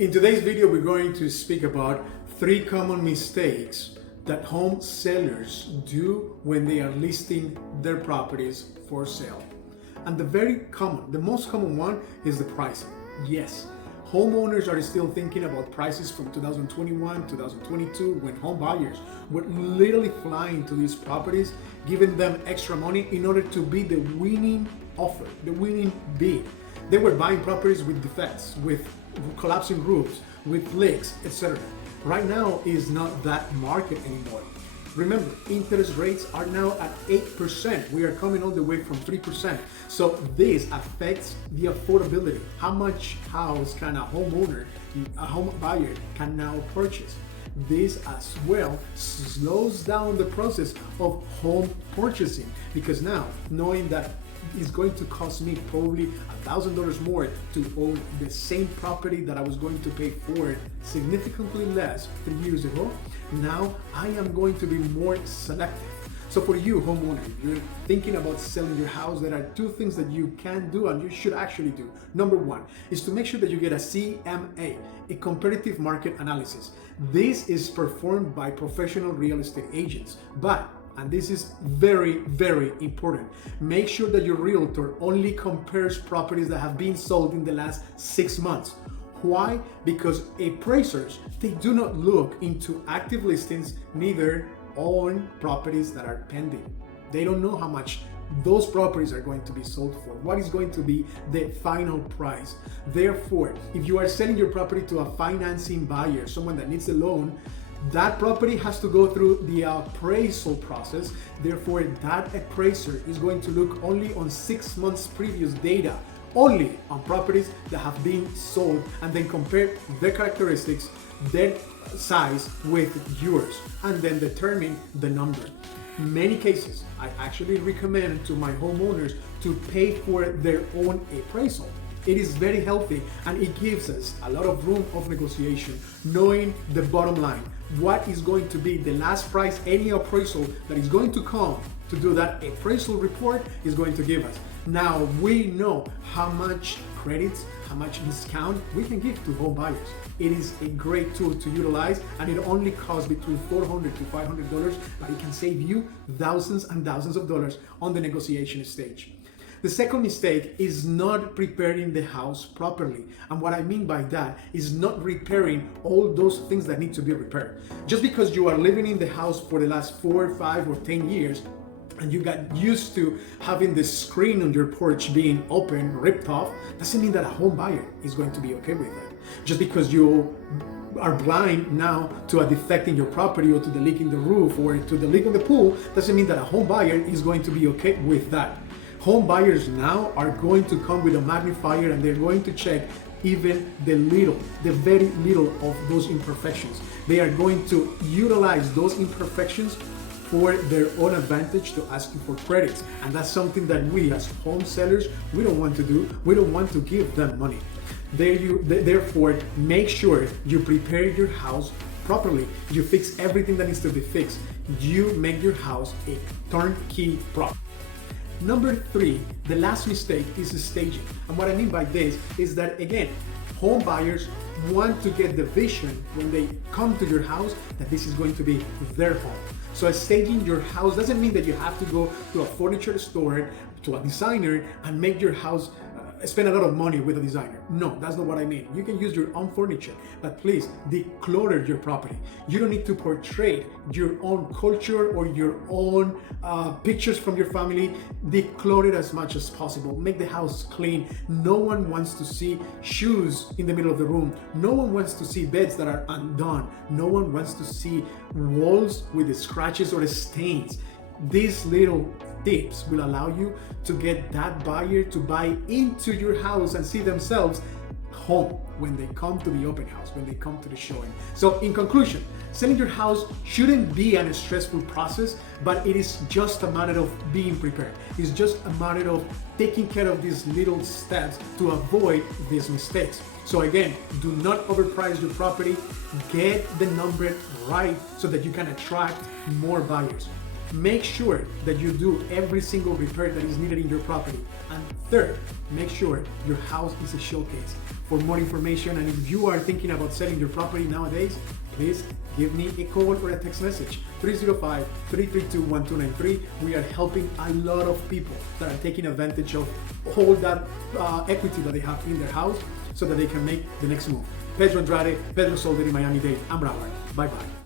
In today's video, we're going to speak about 3 common mistakes that home sellers do when they are listing their properties for sale. And the most common one is the pricing. Yes, homeowners are still thinking about prices from 2021, 2022, when home buyers were literally flying to these properties, giving them extra money in order to be the winning offer, the winning bid. They were buying properties with defects, with collapsing roofs, with leaks, etc. Right now is not that market anymore. Remember, interest rates are now at 8%. We are coming all the way from 3%. So this affects the affordability. How much house can a home buyer can now purchase? This as well slows down the process of home purchasing, because now knowing that it's going to cost me probably $1,000 more to own the same property that I was going to pay for significantly less 3 years ago, now I am going to be more selective. So for you, homeowner, if you're thinking about selling your house, there are 2 things that you can do and you should actually do. Number 1 is to make sure that you get a CMA, a comparative market analysis. This is performed by professional real estate agents, and this is very, very important, make sure that your realtor only compares properties that have been sold in the last 6 months. Why? Because appraisers, they do not look into active listings, neither on properties that are pending. They don't know how much those properties are going to be sold for, what is going to be the final price. Therefore, if you are selling your property to a financing buyer, someone that needs a loan, that property has to go through the appraisal process. Therefore, that appraiser is going to look only on 6 months previous data, only on properties that have been sold, and then compare their characteristics, their size with yours, and then determine the number. In many cases, I actually recommend to my homeowners to pay for their own appraisal. It is very healthy and it gives us a lot of room of negotiation, knowing the bottom line, what is going to be the last price any appraisal that is going to come to do that appraisal report is going to give us. Now we know how much credits, how much discount we can give to home buyers. It is a great tool to utilize, and it only costs between $400 to $500, but it can save you thousands and thousands of dollars on the negotiation stage. The second mistake is not preparing the house properly. And what I mean by that is not repairing all those things that need to be repaired. Just because you are living in the house for the last 4, 5, or 10 years, and you got used to having the screen on your porch being open, ripped off, doesn't mean that a home buyer is going to be okay with it. Just because you are blind now to a defect in your property, or to the leak in the roof, or to the leak in the pool, doesn't mean that a home buyer is going to be okay with that. Home buyers now are going to come with a magnifier, and they're going to check even the very little of those imperfections. They are going to utilize those imperfections for their own advantage to ask you for credits. And that's something that we as home sellers, we don't want to do. We don't want to give them money. Therefore, make sure you prepare your house properly. You fix everything that needs to be fixed. You make your house a turnkey product. Number 3, the last mistake is staging. And what I mean by this is that, again, home buyers want to get the vision when they come to your house that this is going to be their home. So staging your house doesn't mean that you have to go to a furniture store, to a designer, and make your house spend a lot of money with a designer. No, that's not what I mean. You can use your own furniture, but please declutter your property. You don't need to portray your own culture or your own pictures from your family. Declutter it as much as possible. Make the house clean. No one wants to see shoes in the middle of the room. No one wants to see beds that are undone. No one wants to see walls with the scratches or the stains. These little tips will allow you to get that buyer to buy into your house and see themselves home when they come to the open house, when they come to the showing. So in conclusion, selling your house shouldn't be a stressful process, but it is just a matter of being prepared. It's just a matter of taking care of these little steps to avoid these mistakes. So again, do not overprice your property. Get the number right so that you can attract more buyers. make sure that you do every single repair that is needed in your property. And third, make sure your house is a showcase. For more information, and if you are thinking about selling your property nowadays, please give me a call or a text message, 305-332-1293. We are helping a lot of people that are taking advantage of all that equity that they have in their house so that they can make the next move. Pedro Andrade, Pedro Solder in Miami-Dade. I'm Broward. Bye-bye.